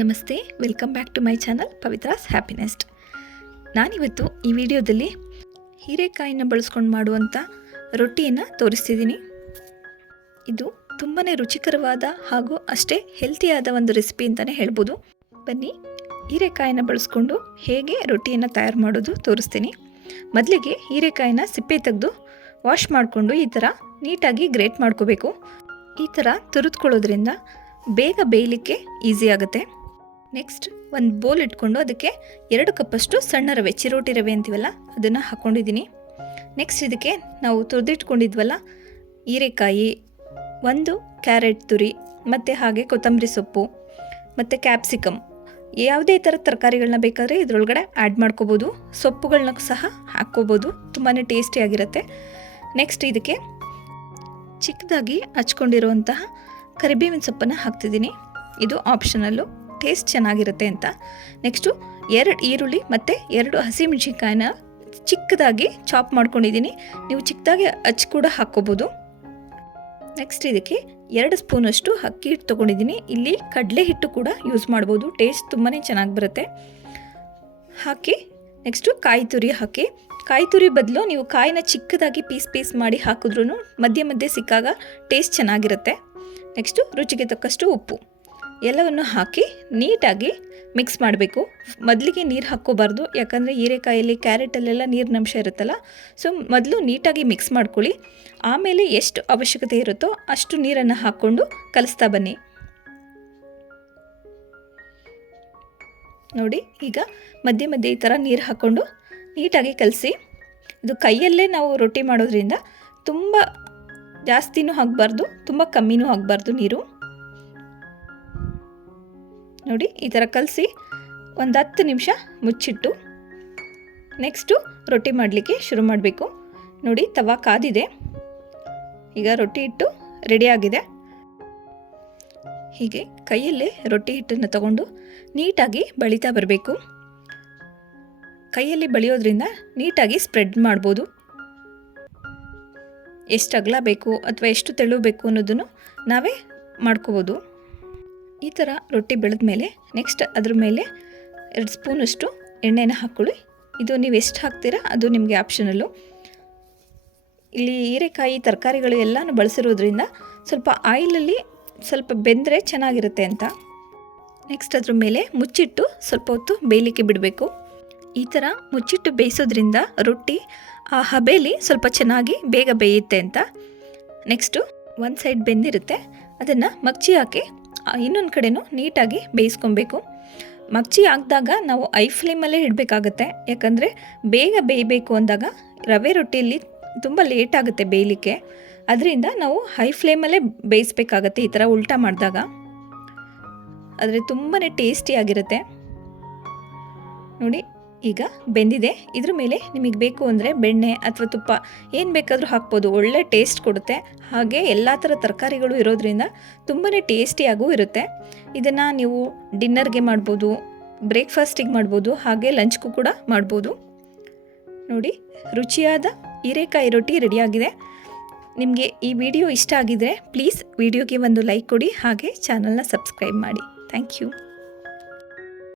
ನಮಸ್ತೆ welcome back to my channel Pavitra's happiness ನಾನಿವತ್ತು ಈ ವಿಡಿಯೋದಲ್ಲಿ ಹೀರೆಕಾಯಿನ ಬಳಸ್ಕೊಂಡು ಮಾಡುವಂಥ ರೊಟ್ಟಿಯನ್ನು ತೋರಿಸ್ತಿದ್ದೀನಿ. ಇದು ತುಂಬಾ ರುಚಿಕರವಾದ ಹಾಗೂ ಅಷ್ಟೇ ಹೆಲ್ತಿಯಾದ ಒಂದು ರೆಸಿಪಿ ಅಂತಲೇ ಹೇಳ್ಬೋದು. ಬನ್ನಿ, ಹೀರೆಕಾಯಿನ ಬಳಸ್ಕೊಂಡು ಹೇಗೆ ರೊಟ್ಟಿಯನ್ನು ತಯಾರು ಮಾಡೋದು ತೋರಿಸ್ತೀನಿ. ಮೊದಲಿಗೆ ಹೀರೆಕಾಯಿನ ಸಿಪ್ಪೆ ತೆಗೆದು ವಾಶ್ ಮಾಡಿಕೊಂಡು ಈ ಥರ ನೀಟಾಗಿ ಗ್ರೇಟ್ ಮಾಡ್ಕೋಬೇಕು. ಈ ಥರ ತುರಿದ್ಕೊಳ್ಳೋದ್ರಿಂದ ಬೇಗ ಬೇಯಲಿಕ್ಕೆ ಈಸಿ ಆಗುತ್ತೆ. ನೆಕ್ಸ್ಟ್ ಒಂದು ಬೌಲ್ ಇಟ್ಕೊಂಡು ಅದಕ್ಕೆ ಎರಡು ಕಪ್ಪಷ್ಟು ಸಣ್ಣ ರವೆ, ಚಿರೋಟಿ ರವೆ ಅಂತೀವಲ್ಲ, ಅದನ್ನು ಹಾಕ್ಕೊಂಡಿದ್ದೀನಿ ನೆಕ್ಸ್ಟ್ ಇದಕ್ಕೆ ನಾವು ತುರಿದಿಟ್ಕೊಂಡಿದ್ವಲ್ಲ, ಹೀರೆಕಾಯಿ, ಒಂದು ಕ್ಯಾರೆಟ್ ತುರಿ, ಮತ್ತು ಹಾಗೆ ಕೊತ್ತಂಬರಿ ಸೊಪ್ಪು, ಮತ್ತು ಕ್ಯಾಪ್ಸಿಕಮ್ ಯಾವುದೇ ಥರ ತರಕಾರಿಗಳನ್ನ ಬೇಕಾದರೆ ಇದರೊಳಗಡೆ ಆ್ಯಡ್ ಮಾಡ್ಕೋಬೋದು. ಸೊಪ್ಪುಗಳನ್ನ ಸಹ ಹಾಕ್ಕೋಬೋದು. ತುಂಬಾ ಟೇಸ್ಟಿಯಾಗಿರುತ್ತೆ ನೆಕ್ಸ್ಟ್ ಇದಕ್ಕೆ ಚಿಕ್ಕದಾಗಿ ಹಚ್ಕೊಂಡಿರುವಂತಹ ಕರಿಬೇವಿನ ಸೊಪ್ಪನ್ನು ಹಾಕ್ತಿದ್ದೀನಿ. ಇದು ಆಪ್ಷನಲ್ಲು ಟೇಸ್ಟ್ ಚೆನ್ನಾಗಿರುತ್ತೆ ಅಂತ. ನೆಕ್ಸ್ಟು ಎರಡು ಈರುಳ್ಳಿ ಮತ್ತು ಎರಡು ಹಸಿಮೆಣ್ಸಿನ್ಕಾಯಿನ ಚಿಕ್ಕದಾಗಿ ಚಾಪ್ ಮಾಡ್ಕೊಂಡಿದ್ದೀನಿ. ನೀವು ಚಿಕ್ಕದಾಗಿ ಹಚ್ಚಿ ಕೂಡ ಹಾಕ್ಕೋಬೋದು. ನೆಕ್ಸ್ಟ್ ಇದಕ್ಕೆ ಎರಡು ಸ್ಪೂನಷ್ಟು ಅಕ್ಕಿ ಹಿಟ್ಟು ತೊಗೊಂಡಿದ್ದೀನಿ. ಇಲ್ಲಿ ಕಡಲೆ ಹಿಟ್ಟು ಕೂಡ ಯೂಸ್ ಮಾಡ್ಬೋದು. ಟೇಸ್ಟ್ ತುಂಬಾ ಚೆನ್ನಾಗಿ ಬರುತ್ತೆ. ಹಾಕಿ ನೆಕ್ಸ್ಟು ಕಾಯಿ ತುರಿ ಹಾಕಿ. ಕಾಯಿ ತುರಿ ಬದಲು ನೀವು ಕಾಯಿನ ಚಿಕ್ಕದಾಗಿ ಪೀಸ್ ಪೀಸ್ ಮಾಡಿ ಹಾಕಿದ್ರೂ ಮಧ್ಯೆ ಮಧ್ಯೆ ಸಿಕ್ಕಾಗ ಟೇಸ್ಟ್ ಚೆನ್ನಾಗಿರುತ್ತೆ. ನೆಕ್ಸ್ಟು ರುಚಿಗೆ ತಕ್ಕಷ್ಟು ಉಪ್ಪು. ಎಲ್ಲವನ್ನು ಹಾಕಿ ನೀಟಾಗಿ ಮಿಕ್ಸ್ ಮಾಡಬೇಕು. ಮೊದಲಿಗೆ ನೀರು ಹಾಕ್ಕೋಬಾರ್ದು, ಯಾಕಂದರೆ ಹೀರೆಕಾಯಲ್ಲಿ, ಕ್ಯಾರೆಟಲ್ಲೆಲ್ಲ ನೀರಿನಂಶ ಇರುತ್ತಲ್ಲ ಸೊ ಮೊದಲು ನೀಟಾಗಿ ಮಿಕ್ಸ್ ಮಾಡ್ಕೊಳ್ಳಿ. ಆಮೇಲೆ ಎಷ್ಟು ಅವಶ್ಯಕತೆ ಇರುತ್ತೋ ಅಷ್ಟು ನೀರನ್ನು ಹಾಕ್ಕೊಂಡು ಕಲಿಸ್ತಾ ಬನ್ನಿ. ನೋಡಿ, ಈಗ ಮಧ್ಯೆ ಮಧ್ಯೆ ಈ ಥರ ನೀರು ಹಾಕ್ಕೊಂಡು ನೀಟಾಗಿ ಕಲಸಿ. ಇದು ಕೈಯಲ್ಲೇ ನಾವು ರೊಟ್ಟಿ ಮಾಡೋದ್ರಿಂದ ತುಂಬ ಜಾಸ್ತಿನೂ ಹಾಕಬಾರ್ದು ತುಂಬ ಕಮ್ಮಿನೂ ಆಗಬಾರ್ದು ನೀರು. ನೋಡಿ, ಈ ಥರ ಕಲಸಿ ಒಂದು ಹತ್ತು ನಿಮಿಷ ಮುಚ್ಚಿಟ್ಟು ನೆಕ್ಸ್ಟು ರೊಟ್ಟಿ ಮಾಡಲಿಕ್ಕೆ ಶುರು ಮಾಡಬೇಕು. ನೋಡಿ, ತವಾ ಕಾದಿದೆ. ಈಗ ರೊಟ್ಟಿ ಹಿಟ್ಟು ರೆಡಿಯಾಗಿದೆ ಹೀಗೆ ಕೈಯಲ್ಲೇ ರೊಟ್ಟಿ ಹಿಟ್ಟನ್ನು ತಗೊಂಡು ನೀಟಾಗಿ ಬಳಿತಾ ಬರಬೇಕು. ಕೈಯಲ್ಲಿ ಬಳಿಯೋದ್ರಿಂದ ನೀಟಾಗಿ ಸ್ಪ್ರೆಡ್ ಮಾಡ್ಬೋದು. ಎಷ್ಟು ಅಗಲ ಬೇಕು ಅಥವಾ ಎಷ್ಟು ತೆಳು ಬೇಕು ಅನ್ನೋದನ್ನು ನಾವೇ ಮಾಡ್ಕೋಬೋದು. ಈ ಥರ ರೊಟ್ಟಿ ಬೆಳೆದ ಮೇಲೆ ನೆಕ್ಸ್ಟ್ ಅದ್ರ ಮೇಲೆ ಎರಡು ಸ್ಪೂನಷ್ಟು ಎಣ್ಣೆನ ಹಾಕ್ಕೊಳ್ಳಿ. ಇದು ನೀವು ಎಷ್ಟು ಹಾಕ್ತೀರಾ ಅದು ನಿಮಗೆ ಆಪ್ಷನಲ್ಲು. ಇಲ್ಲಿ ಹೀರೆಕಾಯಿ, ತರಕಾರಿಗಳು ಎಲ್ಲನೂ ಬಳಸಿರೋದ್ರಿಂದ ಸ್ವಲ್ಪ ಆಯಿಲಲ್ಲಿ ಸ್ವಲ್ಪ ಬೆಂದರೆ ಚೆನ್ನಾಗಿರುತ್ತೆ ಅಂತ. ನೆಕ್ಸ್ಟ್ ಅದ್ರ ಮೇಲೆ ಮುಚ್ಚಿಟ್ಟು ಸ್ವಲ್ಪ ಹೊತ್ತು ಬೇಯಲಿಕ್ಕೆ ಬಿಡಬೇಕು. ಈ ಥರ ಮುಚ್ಚಿಟ್ಟು ಬೇಯಿಸೋದ್ರಿಂದ ರೊಟ್ಟಿ ಆ ಹಬೇಲಿ ಸ್ವಲ್ಪ ಚೆನ್ನಾಗಿ ಬೇಗ ಬೇಯುತ್ತೆ ಅಂತ. ನೆಕ್ಸ್ಟು ಒಂದು ಸೈಡ್ ಬೆಂದಿರುತ್ತೆ. ಅದನ್ನು ಮಗ್ಚಿ ಹಾಕಿ ಇನ್ನೊಂದು ಕಡೆನೂ ನೀಟಾಗಿ ಬೇಯಿಸ್ಕೊಬೇಕು. ಮಗ್ಚಿ ಹಾಕಿದಾಗ ನಾವು ಐ ಫ್ಲೇಮಲ್ಲೇ ಇಡಬೇಕಾಗತ್ತೆ. ಯಾಕಂದರೆ ಬೇಗ ಬೇಯಬೇಕು ಅಂದಾಗ ರವೆ ರೊಟ್ಟಿಯಲ್ಲಿ ತುಂಬ ಲೇಟ್ ಆಗುತ್ತೆ ಬೇಯಲಿಕ್ಕೆ. ಅದರಿಂದ ನಾವು ಹೈ ಫ್ಲೇಮಲ್ಲೇ ಬೇಯಿಸ್ಬೇಕಾಗತ್ತೆ ಈ ಥರ ಉಲ್ಟಾ ಮಾಡಿದಾಗ. ಆದರೆ ತುಂಬಾ ಟೇಸ್ಟಿಯಾಗಿರುತ್ತೆ ನೋಡಿ ಈಗ ಬೆಂದಿದೆ. ಇದ್ರ ಮೇಲೆ ನಿಮಗೆ ಬೇಕು ಅಂದರೆ ಬೆಣ್ಣೆ ಅಥವಾ ತುಪ್ಪ, ಏನು ಬೇಕಾದರೂ ಹಾಕ್ಬೋದು. ಒಳ್ಳೆ ಟೇಸ್ಟ್ ಕೊಡುತ್ತೆ. ಹಾಗೆ ಎಲ್ಲ ಥರ ತರಕಾರಿಗಳು ಇರೋದ್ರಿಂದ ತುಂಬಾ ಟೇಸ್ಟಿಯಾಗೂ ಇರುತ್ತೆ. ಇದನ್ನು ನೀವು ಡಿನ್ನರ್ಗೆ ಮಾಡ್ಬೋದು ಬ್ರೇಕ್ಫಾಸ್ಟಿಗೆ ಮಾಡ್ಬೋದು, ಹಾಗೆ ಲಂಚ್ಗೂ ಕೂಡ ಮಾಡ್ಬೋದು. ನೋಡಿ, ರುಚಿಯಾದ ಹೀರೆಕಾಯಿ ರೊಟ್ಟಿ ರೆಡಿಯಾಗಿದೆ ನಿಮಗೆ ಈ ವಿಡಿಯೋ ಇಷ್ಟ ಆಗಿದರೆ ಪ್ಲೀಸ್ ವಿಡಿಯೋಗೆ ಒಂದು ಲೈಕ್ ಕೊಡಿ. ಹಾಗೆ ಚಾನಲ್ನ ಸಬ್ಸ್ಕ್ರೈಬ್ ಮಾಡಿ. Thank you